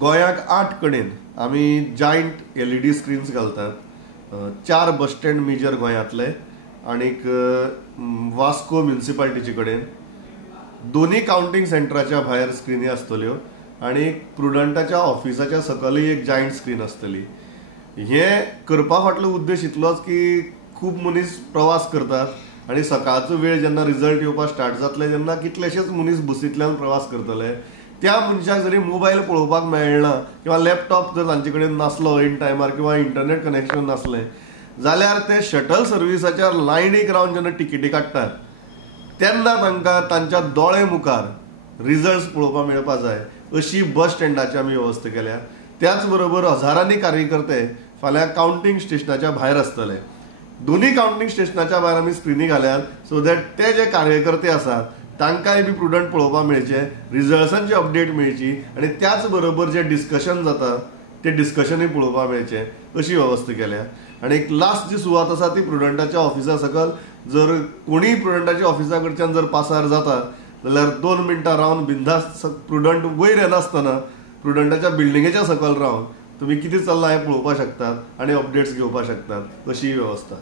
गोंयाक 8 कडेन आमी जायंट LED स्क्रीन्स घालतात. 4 बस स्टँड मेजर गोंयांतले आनीक वास्को म्युनिसिपालिटीचे कडेन दोन्ही काउंटिंग सेंटराच्या भायर स्क्रिनी आसतल्यो आनी प्रुडंटाच्या ऑफिसाच्या सकलय एक जायंट स्क्रीन आसतली. हे करपा फाटलो उद्देश इतलोच की खूब मनीस प्रवास करतात आनी सकाळचो वेळ जेन्ना रिजल्ट येवपाक स्टार्ट जातले तेन्ना कितलेशेच मनीस बसींतल्यान प्रवास करतले. त्या मनशाक जरी मोबायल पळोवपाक मेळना किंवा लॅपटॉप जर तांचे कडेन नासलो इन टायमार किंवा इंटरनेट कनेक्शन नासलें जाल्यार ते शटल सर्विसाच्या लायनीक रावन जेन्ना टिकेटी काडटात तेन्ना तांकां तांच्या दोळे मुखार रिजल्ट्स पळोवपाक मेळपा जाय अशी बस स्टँडाची आमी वेवस्था केल्या. त्याच बरोबर हजारांनी कार्यकर्ते फाल्यां काउंटिंग स्टेशनाच्या भायर आसतले. दोन्ही काउंटिंग स्टेशनाच्या भायर आमी स्क्रिनी घाल्यात सो दॅट ते जे कार्यकर्ते आसात तांकांय बी प्रुडंट पळोवपाक मेळचे, रिजल्ट्सांची अपडेट मेळची आनी त्याच बरोबर जे डिस्कशन जाता ते डिस्कशनूय पळोवपाक मेळचे अशी वेवस्था केल्या. आनी एक लास्ट जी सुवात आसा ती प्रुडंटाच्या ऑफिसा सकल जर कोणीय प्रुडंटाच्या ऑफिसा कडच्यान जर पासार जाता जाल्यार 2 मिनटां रावन बिंदास्त प्रुडंट वयर येनासतना प्रुडंटाच्या बिल्डिंगेच्या सकल रावन तुम्ही कितें चल्लां हें पळोवपाक शकतात आनी अपडेट्स घेवपाक शकतात अशी वेवस्था.